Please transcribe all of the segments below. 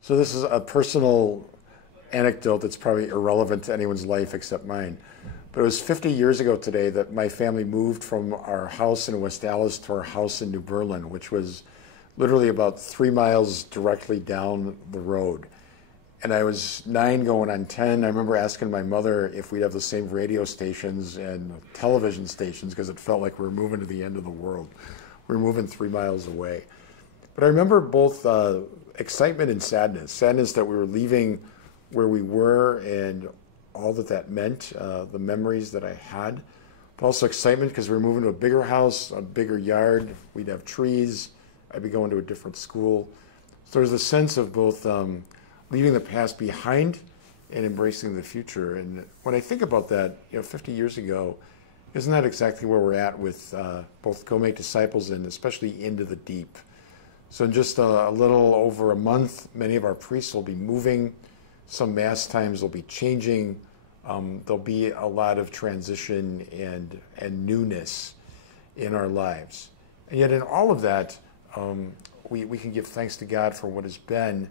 So this is a personal anecdote that's probably irrelevant to anyone's life except mine. But it was 50 years ago today that my family moved from our house in West Dallas to our house in New Berlin, which was literally about 3 miles directly down the road. And I was 9 going on 10. I remember asking my mother if we'd have the same radio stations and television stations because it felt like we were moving to the end of the world. We were moving 3 miles away. But I remember both excitement and sadness. Sadness that we were leaving where we were and all that that meant, the memories that I had. But also excitement because we were moving to a bigger house, a bigger yard. We'd have trees. I'd be going to a different school. So there was a sense of both leaving the past behind and embracing the future. And when I think about that, 50 years ago, isn't that exactly where we're at with both Go Make Disciples and especially Into the Deep? So in just a little over a month, many of our priests will be moving. Some mass times will be changing. There'll be a lot of transition and newness in our lives. And yet in all of that, we can give thanks to God for what has been,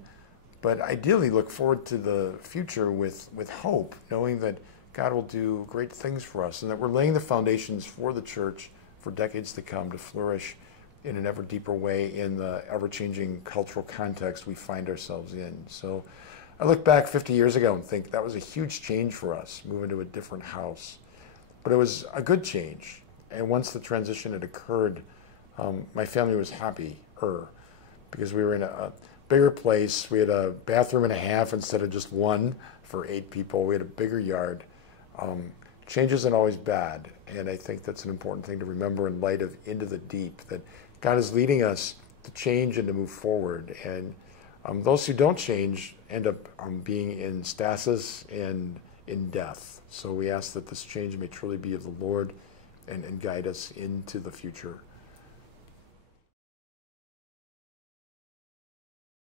but ideally look forward to the future with hope, knowing that God will do great things for us and that we're laying the foundations for the church for decades to come to flourish in an ever deeper way in the ever-changing cultural context we find ourselves in. So I look back 50 years ago and think that was a huge change for us, moving to a different house. But it was a good change. And once the transition had occurred, my family was happier because we were in a bigger place. We had a bathroom and a half instead of just one for 8 people. We had a bigger yard. Change isn't always bad. And I think that's an important thing to remember in light of Into the Deep, that God is leading us to change and to move forward. And those who don't change end up being in stasis and in death. So we ask that this change may truly be of the Lord and guide us into the future.